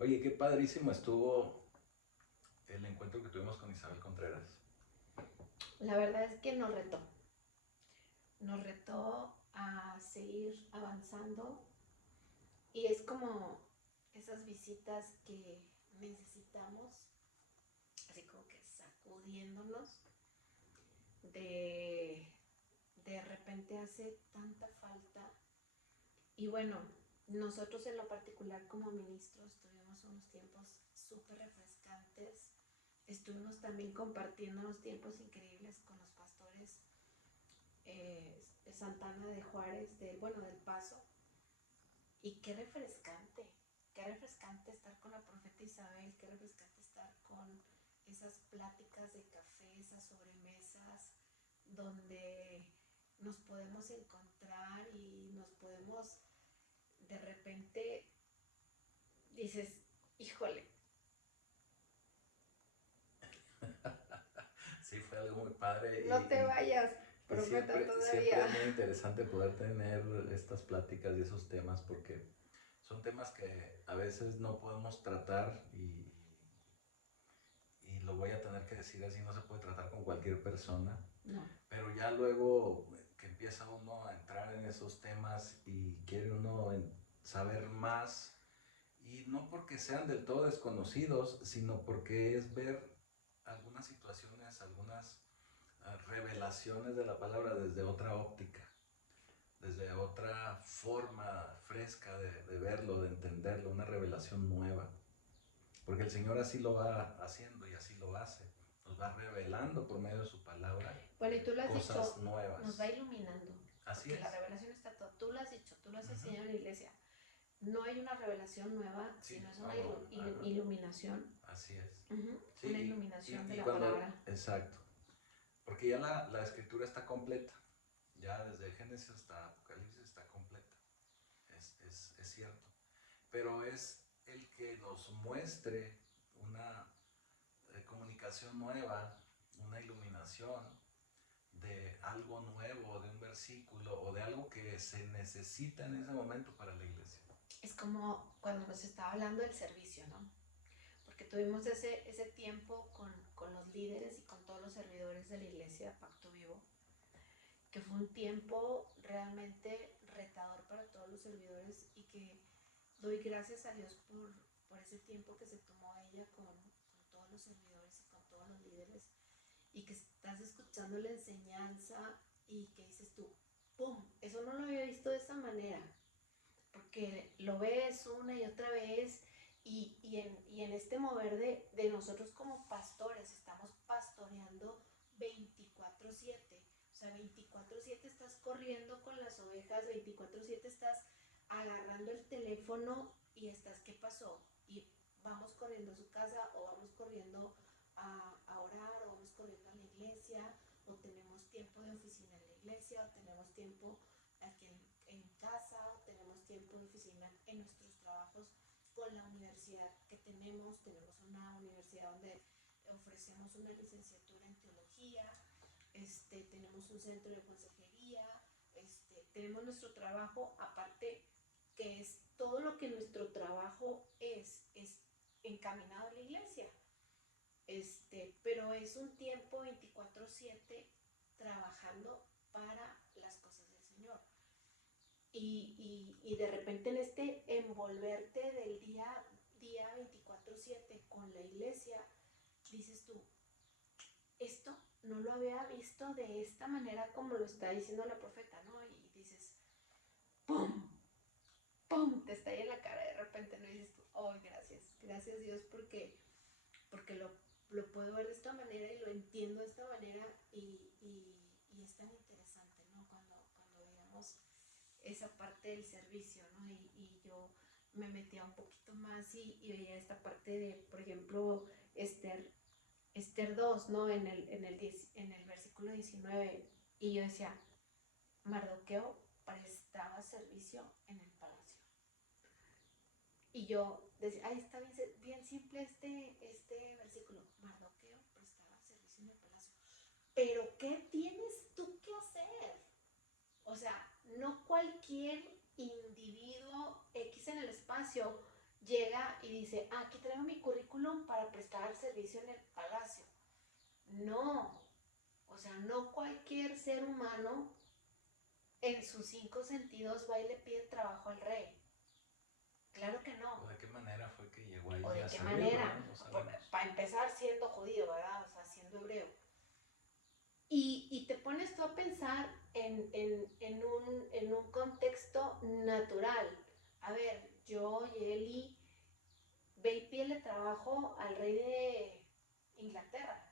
Oye, qué padrísimo estuvo el encuentro que tuvimos con Isabel Contreras. La verdad es que nos retó a seguir avanzando y es como esas visitas que necesitamos, así como que sacudiéndonos de, de repente hace tanta falta. Y bueno, nosotros en lo particular como ministros tuvimos unos tiempos súper refrescantes. Estuvimos también compartiendo unos tiempos increíbles con los pastores Santana de Juárez, del Paso. Y qué refrescante estar con la profeta Isabel, qué refrescante estar con esas pláticas de café, esas sobremesas, donde nos podemos encontrar y nos podemos, de repente, dices, híjole, Sí, fue algo muy padre no te vayas, y profeta, siempre todavía. es muy interesante poder tener estas pláticas y esos temas porque son temas que a veces no podemos tratar y lo voy a tener que decir así, no se puede tratar con cualquier persona, No, pero ya luego que empieza uno a entrar en esos temas y quiere uno saber más, y no porque sean del todo desconocidos, sino porque es ver algunas situaciones, algunas revelaciones de la palabra desde otra óptica, desde otra forma fresca de verlo, de entenderlo, una revelación nueva. Porque el Señor así lo va haciendo y así lo hace. Nos va revelando por medio de su palabra bueno, y tú lo has cosas dicho, nos va nuevas. iluminando, Así porque la es. revelación está todo, tú lo has dicho, tú lo has Ujú. enseñado en la iglesia. No hay una revelación nueva, Sí, sino es no, una no. Ajá. iluminación. Así es. Sí, Una iluminación de y la palabra. cuando, exacto, porque ya la escritura está completa, ya desde Génesis hasta Apocalipsis está completa, es cierto, pero es el que nos muestre una comunicación nueva, una iluminación de algo nuevo, de un versículo o de algo que se necesita en ese momento para la iglesia. Es como cuando nos estaba hablando del servicio, ¿no? Porque tuvimos ese tiempo con los líderes y con todos los servidores de la iglesia Pacto Vivo, que fue un tiempo realmente retador para todos los servidores y que doy gracias a Dios por ese tiempo que se tomó ella con todos los servidores y con todos los líderes y que estás escuchando la enseñanza y que dices tú, ¡pum! Eso no lo había visto de esa manera, porque lo ves una y otra vez y en este mover de nosotros como pastores, estamos pastoreando 24/7. O sea, 24/7 estás corriendo con las ovejas, 24/7 estás agarrando el teléfono y estás, ¿qué pasó? Y vamos corriendo a su casa o vamos corriendo a orar o vamos corriendo a la iglesia o tenemos tiempo de oficina en la iglesia o tenemos tiempo aquí en casa o tenemos tiempo de oficina en nuestros trabajos con la universidad que tenemos una universidad donde ofrecemos una licenciatura en teología, tenemos un centro de consejería, tenemos nuestro trabajo, aparte que es todo lo que nuestro trabajo es encaminado a la iglesia, pero es un tiempo 24/7 trabajando para las cosas del Señor. Y de repente en este envolverte del día 24/7 con la iglesia, dices tú, esto no lo había visto de esta manera como lo está diciendo la profeta, ¿no? Y dices, ¡pum! ¡Pum! Te está ahí en la cara de repente, ¿no? Y dices tú, oh, gracias Dios porque lo puedo ver de esta manera y lo entiendo de esta manera y es tan interesante, ¿no? Cuando veamos esa parte del servicio, ¿no? Y yo me metía un poquito más y veía esta parte de, por ejemplo, Esther 2, ¿no? En el versículo 19, y yo decía, Mardoqueo prestaba servicio en el palacio. Y yo decía, ay, está bien simple este versículo. Mardoqueo prestaba servicio en el palacio. Pero, ¿qué tienes tú que hacer? O sea, no cualquier individuo X en el espacio llega y dice, aquí traigo mi currículum para prestar servicio en el palacio. No, o sea, no cualquier ser humano en sus 5 sentidos va y le pide trabajo al rey. Claro que no. ¿O de qué manera fue que llegó ahí ¿O de a qué servir, manera? verdad? No sabemos. Para empezar siendo judío, ¿verdad? O sea, siendo hebreo. Y te pones tú a pensar en un contexto natural. A ver, yo y Eli ve y pídele trabajo al rey de Inglaterra.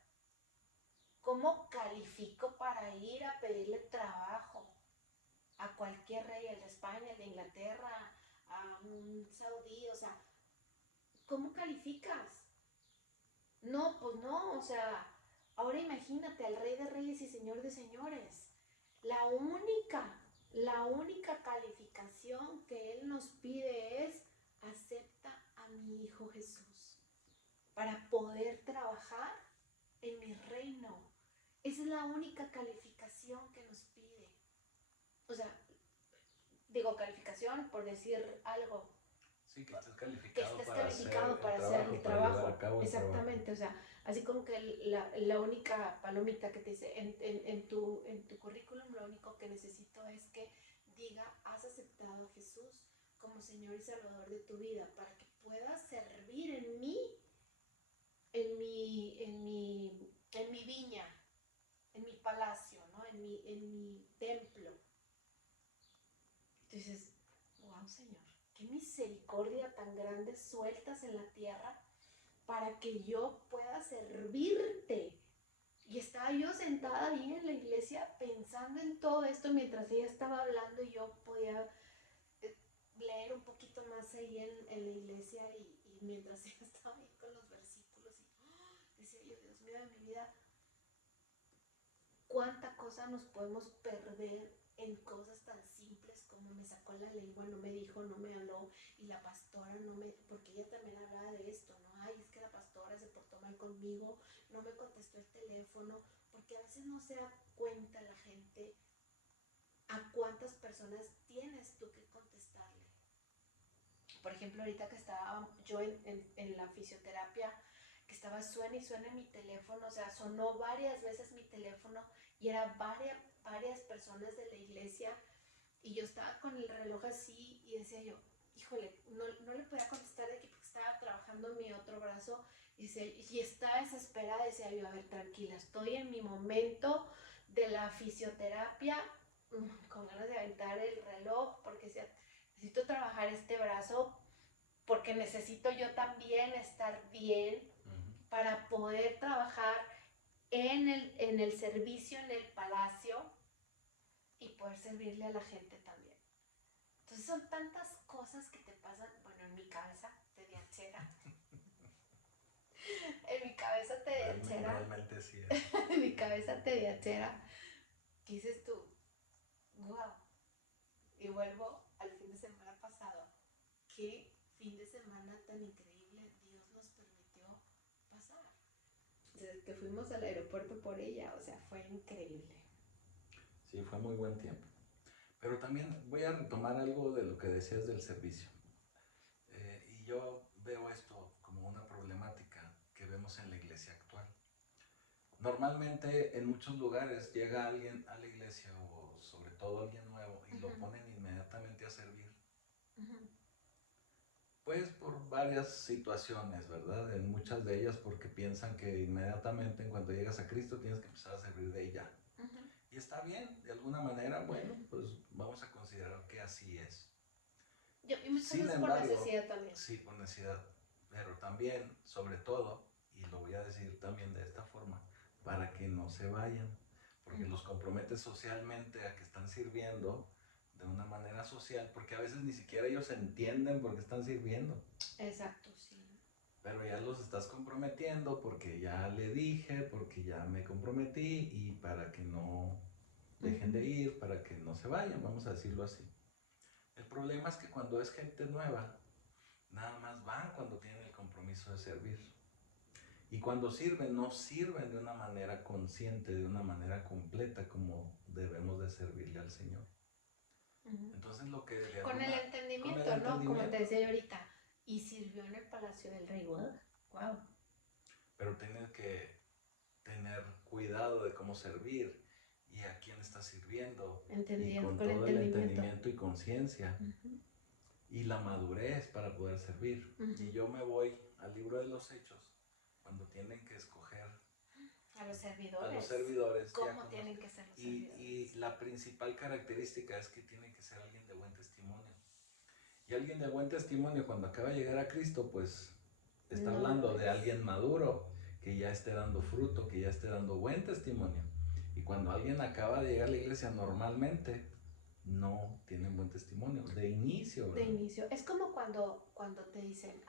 ¿Cómo califico para ir a pedirle trabajo a cualquier rey, el de España, el de Inglaterra, a un saudí? O sea, ¿cómo calificas? No, pues no, o sea, ahora imagínate al rey de reyes y señor de señores. La única, la única calificación que él nos pide es: acepta a mi hijo Jesús para poder trabajar en mi reino. Esa es la única calificación que nos pide. O sea, digo calificación por decir algo. Sí, que estés Que calificado estés para calificado para hacer hacer el para llevar trabajo. a cabo el trabajo. Exactamente, o sea, así como que la única palomita que te dice en tu currículum, lo único que necesito es que diga: has aceptado a Jesús como Señor y Salvador de tu vida, para que puedas servir en mi viña, en mi palacio, ¿no? En mi templo. Entonces, wow, Señor, qué misericordia tan grande sueltas en la tierra para que yo pueda servirte. Y estaba yo sentada ahí en la iglesia pensando en todo esto mientras ella estaba hablando, y yo podía leer un poquito más ahí en la iglesia, y mientras ella estaba ahí con los versículos, y decía yo: Dios mío de mi vida, cuánta cosa nos podemos perder en cosas tan simples como me sacó la lengua, no me dijo, no me habló, y la pastora no me, porque ella también hablaba de esto, ¿no? Ay, es que la pastora se portó mal conmigo, no me contestó el teléfono, porque a veces no se da cuenta la gente a cuántas personas tienes tú que contestarle. Por ejemplo, ahorita que estaba yo en la fisioterapia, que estaba suena y suena mi teléfono, o sea, sonó varias veces mi teléfono, y era varias personas de la iglesia, y yo estaba con el reloj así y decía yo: híjole, no le podía contestar de aquí porque estaba trabajando mi otro brazo, y estaba desesperada. Decía yo: a ver, tranquila, estoy en mi momento de la fisioterapia, con ganas de aventar el reloj, porque decía: necesito trabajar este brazo, porque necesito yo también estar bien para poder trabajar en el servicio, en el palacio, y poder servirle a la gente también. Entonces son tantas cosas que te pasan, bueno, en mi cabeza te diachera. En mi cabeza te diachera. Realmente sí es. En mi cabeza te diachera. ¿Qué dices tú? Wow. Y vuelvo al fin de semana pasado. ¿Qué fin de semana tan increíble Dios nos permitió pasar? Desde que fuimos al aeropuerto por ella, o sea, fue increíble. Sí, fue muy buen tiempo. Pero también voy a retomar algo de lo que decías del servicio. Y yo veo esto como una problemática que vemos en la iglesia actual. Normalmente en muchos lugares llega alguien a la iglesia, o sobre todo alguien nuevo, y lo ponen inmediatamente a servir. Pues por varias situaciones, ¿verdad? En muchas de ellas porque piensan que inmediatamente en cuanto llegas a Cristo tienes que empezar a servir de ella. Y está bien, de alguna manera, bueno, pues vamos a considerar que así es. Y muchas Sin veces embargo, por necesidad también. Sí, por necesidad, pero también, sobre todo, y lo voy a decir también de esta forma, para que no se vayan, porque los comprometes socialmente a que están sirviendo de una manera social, porque a veces ni siquiera ellos entienden por qué están sirviendo. Exacto, sí. Pero ya los estás comprometiendo porque ya le dije, porque ya me comprometí, y para que no dejen de ir, para que no se vayan, vamos a decirlo así. El problema es que cuando es gente nueva, nada más van cuando tienen el compromiso de servir. Y cuando sirven, no sirven de una manera consciente, de una manera completa, como debemos de servirle al Señor. Entonces lo que con el entendimiento, ¿no? Como te decía yo ahorita, y sirvió en el palacio del rey. Wow. Pero tienes que tener cuidado de cómo servir y a quién estás sirviendo. Y con todo el entendimiento y conciencia. Uh-huh. Y la madurez para poder servir. Uh-huh. Y yo me voy al libro de los Hechos, cuando tienen que escoger a los servidores. A los servidores. ¿Cómo diáconos, tienen que ser los servidores? Y la principal característica es que tienen que ser alguien de buen testimonio. Y alguien de buen testimonio, cuando acaba de llegar a Cristo, pues está hablando de alguien maduro, que ya esté dando fruto, que ya esté dando buen testimonio. Y cuando alguien acaba de llegar a la iglesia, normalmente no tienen buen testimonio, de inicio. ¿Verdad? De inicio. Es como cuando te dicen,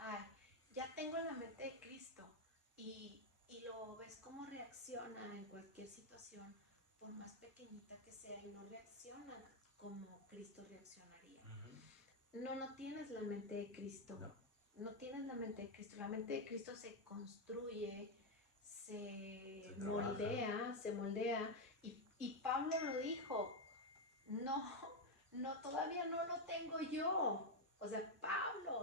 ya tengo la mente de Cristo, y lo ves cómo reacciona en cualquier situación, por más pequeñita que sea, y no reacciona como Cristo reaccionaría. Uh-huh. No tienes la mente de Cristo. No tienes la mente de Cristo. La mente de Cristo se construye, se moldea, y Pablo lo dijo, no, todavía no lo tengo yo. O sea,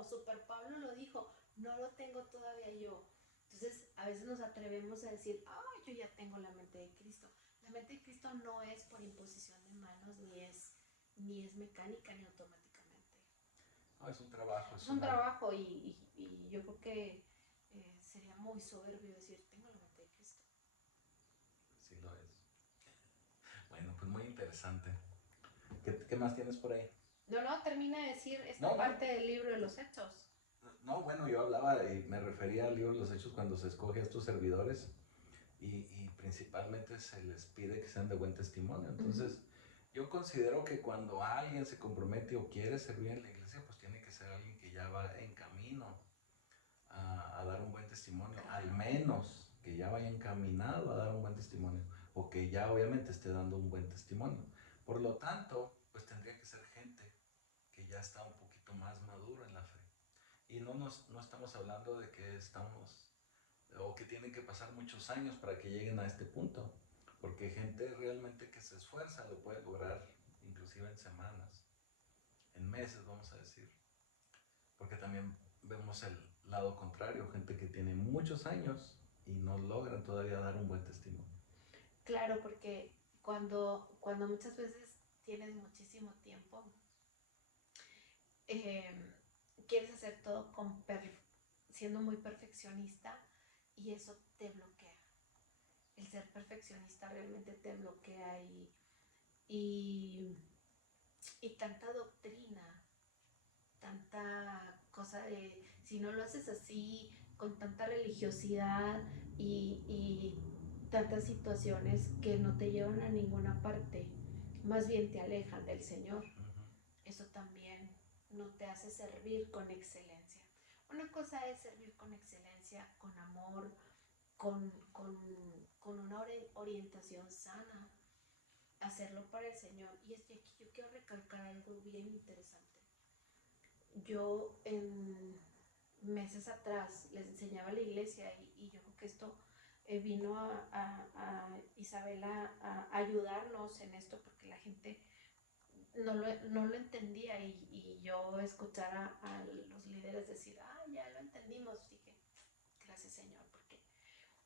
Super Pablo lo dijo, no lo tengo todavía yo. Entonces, a veces nos atrevemos a decir, yo ya tengo la mente de Cristo. La mente de Cristo no es por imposición de manos, ni es mecánica, ni automáticamente. Es un trabajo. Es un trabajo, y yo creo que sería muy soberbio decir, tengo la mente de Cristo. Sí lo es. Bueno, pues muy interesante. ¿Qué más tienes por ahí? No, termina de decir esta parte del libro de los Hechos. No, bueno, yo hablaba y me refería al libro de los Hechos cuando se escoge a estos servidores y principalmente se les pide que sean de buen testimonio. Entonces, uh-huh. Yo considero que cuando alguien se compromete o quiere servir en la iglesia, pues tiene que ser alguien que ya va en camino a dar un buen testimonio, al menos que ya vaya encaminado a dar un buen testimonio, o que ya obviamente esté dando un buen testimonio. Por lo tanto, pues tendría que ser gente que ya está un poquito más maduro en la fe. Y no estamos hablando de que estamos, o que tienen que pasar muchos años para que lleguen a este punto, porque gente realmente que se esfuerza lo puede lograr inclusive en semanas, en meses, vamos a decir. Porque también vemos el lado contrario, gente que tiene muchos años y no logran todavía dar un buen testimonio. Claro, porque cuando muchas veces tienes muchísimo tiempo, quieres hacer todo siendo muy perfeccionista, y eso te bloquea. El ser perfeccionista realmente te bloquea, y tanta doctrina, tanta cosa de, si no lo haces así, con tanta religiosidad y tantas situaciones que no te llevan a ninguna parte, más bien te alejan del Señor. Uh-huh. Eso también no te hace servir con excelencia. Una cosa es servir con excelencia, con amor, con una orientación sana, hacerlo para el Señor. Y aquí yo quiero recalcar algo bien interesante. Yo en meses atrás les enseñaba a la iglesia, y yo creo que esto vino a Isabela a ayudarnos en esto, porque la gente no lo entendía, y yo escuchar a los líderes decir, ya lo entendimos, dije, gracias Señor, porque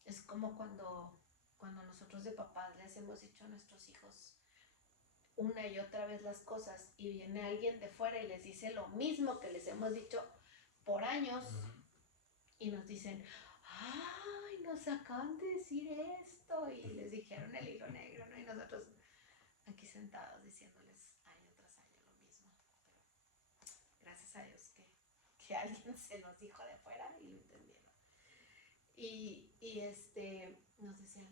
es como cuando nosotros de papás les hemos dicho a nuestros hijos una y otra vez las cosas, y viene alguien de fuera y les dice lo mismo que les hemos dicho por años. Uh-huh. Y nos dicen, nos acaban de decir esto, y les dijeron el hilo negro, ¿no? Y nosotros aquí sentados diciéndoles año tras año lo mismo. Pero gracias a Dios que alguien se nos dijo de fuera y lo entendieron. Y nos decían,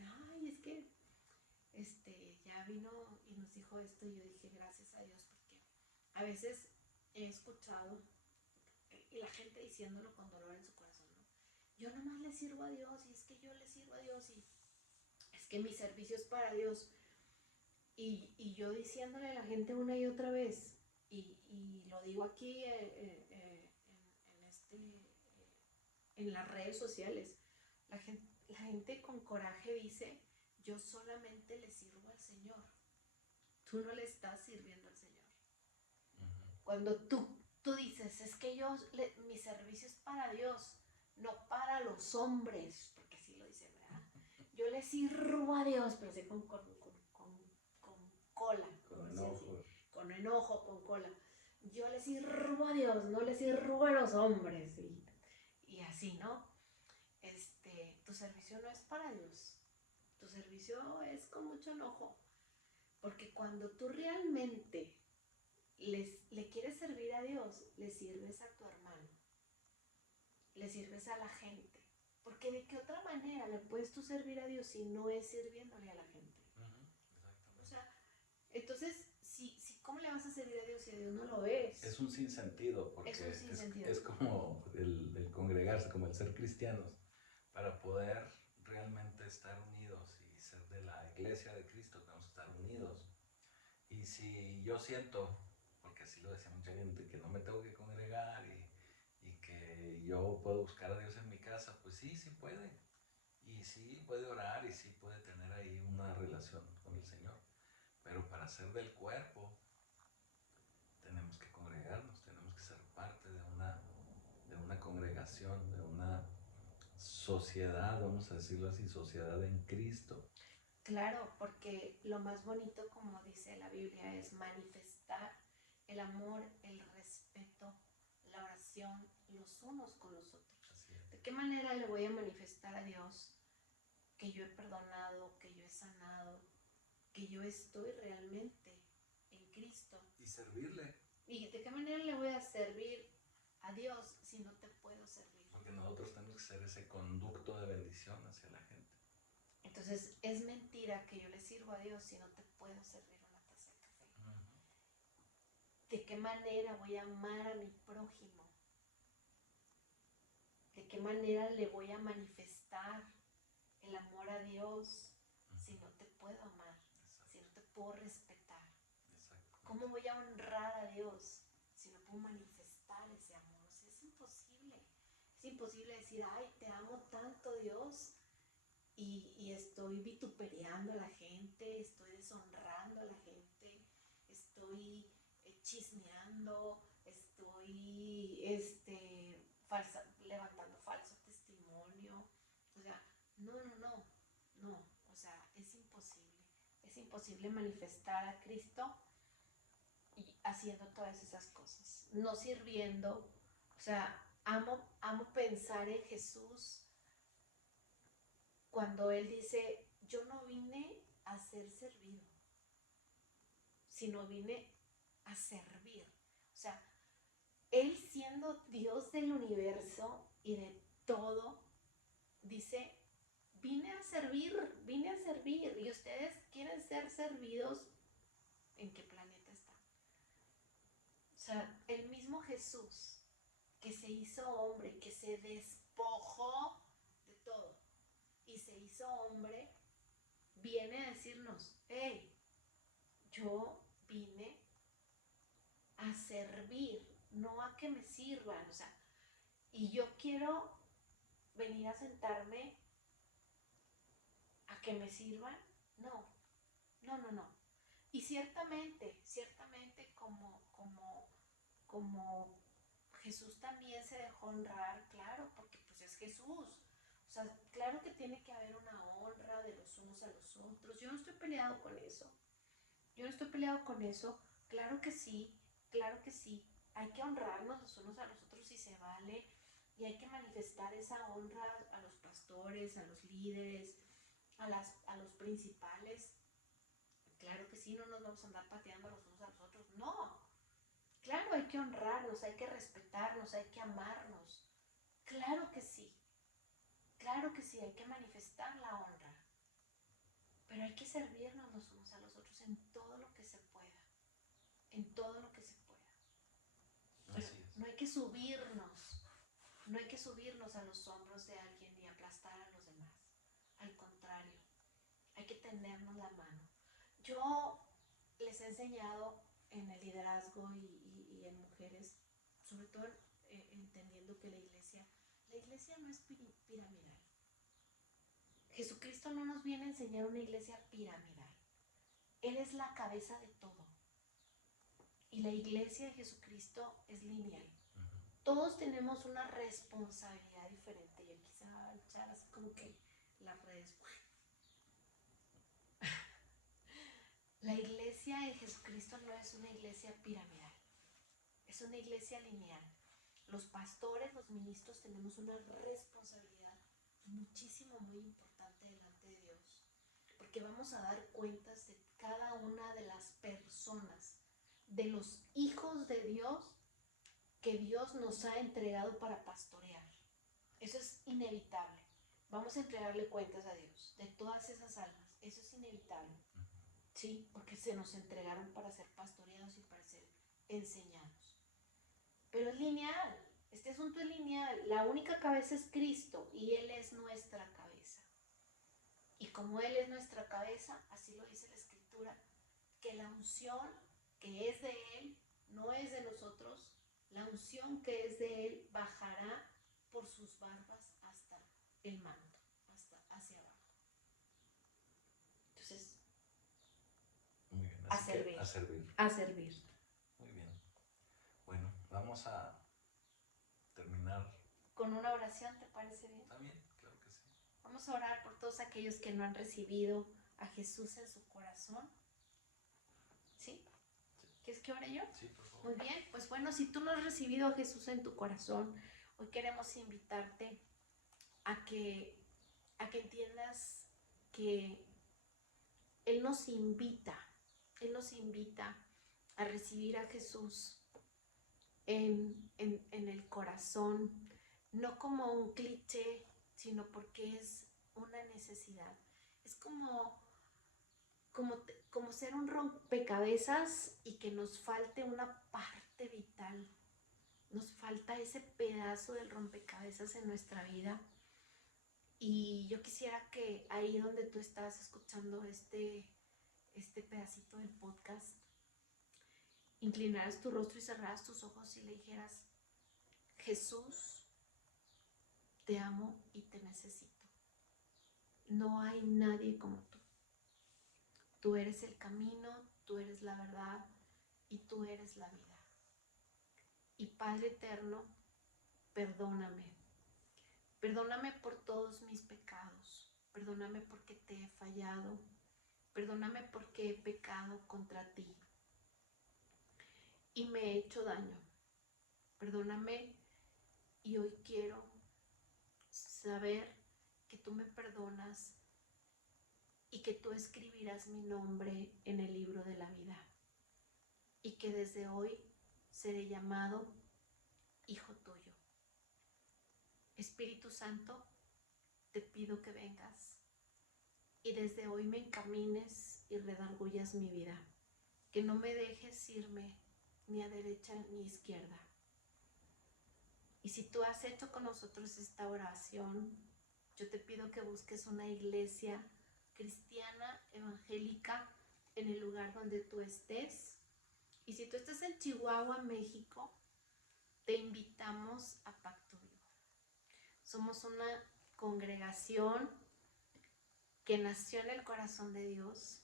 es que ya vino y nos dijo esto, y yo dije, gracias a Dios, porque a veces he escuchado y la gente diciéndolo con dolor en su corazón, ¿no? Yo nomás le sirvo a Dios, y es que yo le sirvo a Dios, y es que mi servicio es para Dios, y yo diciéndole a la gente una y otra vez, y lo digo aquí en las redes sociales, la gente con coraje dice, yo solamente le sirvo al Señor. Tú no le estás sirviendo al Señor. Uh-huh. Cuando tú tú dices, es que mi servicio es para Dios, no para los hombres, porque así lo dice, ¿verdad? Yo le sirvo a Dios, pero así con cola, Con enojo. con enojo, con cola. Yo le sirvo a Dios, no le sirvo a los hombres. Y así, ¿no? Tu servicio no es para Dios, tu servicio es con mucho enojo, porque cuando tú realmente le quieres servir a Dios, le sirves a tu hermano, le sirves a la gente, porque de qué otra manera le puedes tú servir a Dios si no es sirviéndole a la gente. O sea, entonces, ¿cómo le vas a servir a Dios si a Dios no lo ves? Es un sinsentido, porque es un sinsentido. Es como el congregarse, como el ser cristianos, para poder realmente estar unidos y ser de la iglesia de Cristo, tenemos que estar unidos. Y si yo siento, porque así lo decía mucha gente, que no me tengo que congregar y que yo puedo buscar a Dios en mi casa, pues sí, sí puede. Y sí puede orar y sí puede tener ahí una relación con el Señor. Pero para ser del cuerpo, tenemos que congregarnos, tenemos que ser parte de una congregación, de una sociedad, vamos a decirlo así, sociedad en Cristo. Claro, porque lo más bonito, como dice la Biblia, es manifestar el amor, el respeto, la oración los unos con los otros. ¿De qué manera le voy a manifestar a Dios que yo he perdonado, que yo he sanado, que yo estoy realmente en Cristo? Y servirle. ¿Y de qué manera le voy a servir a Dios si no te puedo servir? Porque nosotros tenemos que ser ese conducto de bendición hacia la gente. Entonces es mentira que yo le sirvo a Dios si no te puedo servir una taza de café. ¿De qué manera voy a amar a mi prójimo? ¿De qué manera le voy a manifestar el amor a Dios si no te puedo amar? Si no te puedo respetar. ¿Cómo voy a honrar a Dios si no puedo manifestar ese amor? O sea, es imposible. Es imposible decir, ay, te amo tanto, Dios, y estoy vituperando a la gente, estoy deshonrando a la gente, estoy chismeando, estoy levantando falso testimonio. O sea, no, o sea, es imposible. Es imposible manifestar a Cristo y haciendo todas esas cosas, no sirviendo. O sea, amo pensar en Jesús cuando Él dice, yo no vine a ser servido, sino vine a servir. O sea, Él siendo Dios del universo y de todo, dice, vine a servir. Y ustedes quieren ser servidos, ¿en qué planeta están? O sea, el mismo Jesús que se hizo hombre, que se despojó de todo y se hizo hombre, viene a decirnos, hey, yo vine a servir, no a que me sirvan. O sea, y yo quiero venir a sentarme a que me sirvan. No. Y ciertamente como Jesús también se dejó honrar, claro, porque pues es Jesús. O sea, claro que tiene que haber una honra de los unos a los otros. Yo no estoy peleado con eso. Claro que sí, claro que sí. Hay que honrarnos los unos a los otros si se vale. Y hay que manifestar esa honra a los pastores, a los líderes, a los principales. Claro que sí, no nos vamos a andar pateando los unos a los otros. No. Claro, hay que honrarnos, hay que respetarnos, hay que amarnos. Claro que sí, hay que manifestar la honra. Pero hay que servirnos los unos a los otros en todo lo que se pueda. En todo lo que se pueda. Pero no hay que subirnos a los hombros de alguien ni aplastar a los demás. Al contrario, hay que tendernos la mano. Yo les he enseñado en el liderazgo y en mujeres, sobre todo entendiendo que la iglesia no es piramidal. Jesucristo no nos viene a enseñar una iglesia piramidal. Él es la cabeza de todo. Y la iglesia de Jesucristo es lineal. Ujú. Todos tenemos una responsabilidad diferente. Yo quizá echar así como que las redes. La iglesia de Jesucristo no es una iglesia piramidal, es una iglesia lineal. Los pastores, los ministros tenemos una responsabilidad muchísimo, muy importante delante de Dios, porque vamos a dar cuentas de cada una de las personas, de los hijos de Dios que Dios nos ha entregado para pastorear. Eso es inevitable. Vamos a entregarle cuentas a Dios de todas esas almas. Eso es inevitable. Sí, porque se nos entregaron para ser pastoreados y para ser enseñados. Pero es lineal. Este asunto es lineal. La única cabeza es Cristo y Él es nuestra cabeza. Y como Él es nuestra cabeza, así lo dice la Escritura, que la unción que es de Él no es de nosotros. La unción que es de Él bajará por sus barbas hasta el manto, hasta hacia abajo. Entonces, Muy bien, a así que servir. a servir. A servir. Muy bien. Bueno, vamos a terminar. Con una oración, ¿te parece bien? ¿Está bien? Claro que sí. Vamos a orar por todos aquellos que no han recibido a Jesús en su corazón. ¿Sí? ¿Quieres que ore yo? Sí, por favor. Muy bien, pues bueno, si tú no has recibido a Jesús en tu corazón, hoy queremos invitarte a que entiendas que Él nos invita a recibir a Jesús en el corazón, no como un cliché, sino porque es una necesidad. Es como ser un rompecabezas y que nos falte una parte vital. Nos falta ese pedazo del rompecabezas en nuestra vida. Y yo quisiera que ahí donde tú estás escuchando este pedacito del podcast, inclinaras tu rostro y cerraras tus ojos y le dijeras: Jesús, te amo y te necesito. No hay nadie como tú. Tú eres el camino, tú eres la verdad y tú eres la vida. Y Padre eterno, perdóname. Perdóname por todos mis pecados. Perdóname porque te he fallado. Perdóname porque he pecado contra ti y me he hecho daño. Perdóname, y hoy quiero saber que tú me perdonas y que tú escribirás mi nombre en el libro de la vida y que desde hoy seré llamado hijo tuyo. Espíritu Santo, te pido que vengas y desde hoy me encamines y redargullas mi vida, que no me dejes irme ni a derecha ni a izquierda. Y si tú has hecho con nosotros esta oración, yo te pido que busques una iglesia cristiana, evangélica, en el lugar donde tú estés. Y si tú estás en Chihuahua, México, te invitamos a Pacto Vivo. Somos una congregación que nació en el corazón de Dios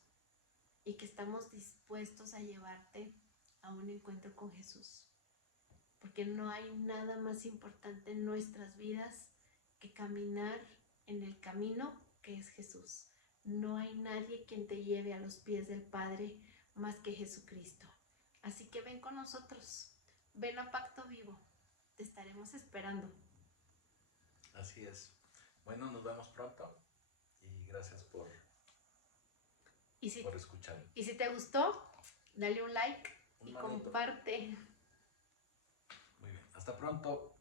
y que estamos dispuestos a llevarte a un encuentro con Jesús. Porque no hay nada más importante en nuestras vidas que caminar en el camino que es Jesús. No hay nadie quien te lleve a los pies del Padre más que Jesucristo. Así que ven con nosotros, ven a Pacto Vivo, te estaremos esperando. Así es. Bueno, nos vemos pronto y gracias por escuchar. Y si te gustó, dale un like y manito. comparte. Muy bien, hasta pronto.